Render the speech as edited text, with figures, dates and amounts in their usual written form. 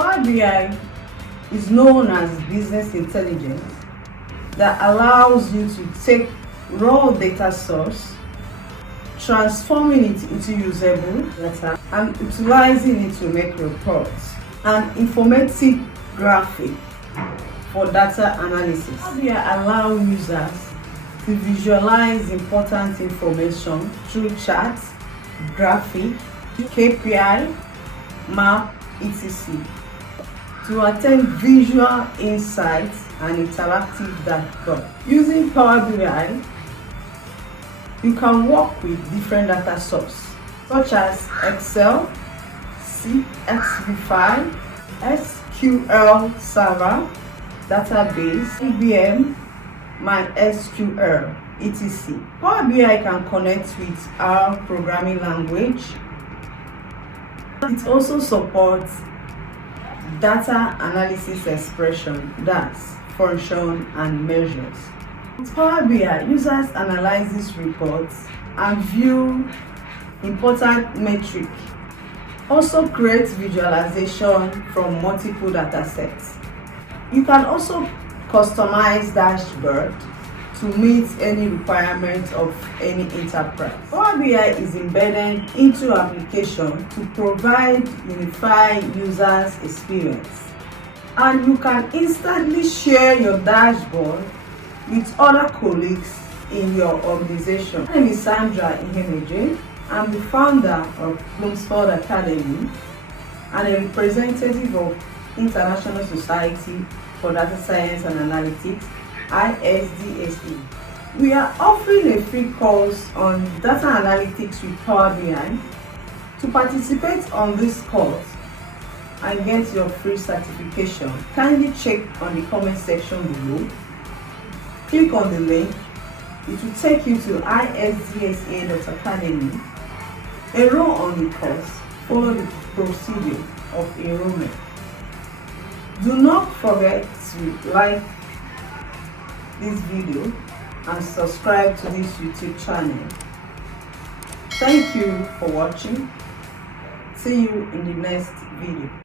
Power BI is known as business intelligence that allows you to take raw data source, transforming it into usable data, and utilizing it to make reports and informative graphic for data analysis. Power BI allows users to visualize important information through charts, graphic, KPI, map, etc. to attain visual insights and interactive dashboard. Using Power BI, you can work with different data sources such as Excel, CSV file, SQL Server, database, IBM, MySQL, etc. Power BI can connect with our programming language. It also supports data analysis expression, that's function and measures. With Power BI, users analyze these reports and view important metrics. Also create visualization from multiple data sets. You can also customize dashboard to meet any requirement of any enterprise. Power BI is embedded into application to provide unified users experience, and you can instantly share your dashboard with other colleagues in your organization. My name is Sandra Ihemeje. I'm the founder of Bloomsford Academy and a representative of International Society for Data Science and Analytics, ISDSA. We are offering a free course on data analytics with Power BI. To participate on this course and get your free certification, kindly check on the comment section below. Click on the link. It will take you to ISDSA.academy. Enroll on the course. Follow the procedure of enrollment. Do not forget to like this video and subscribe to this YouTube channel. Thank you for watching. See you in the next video.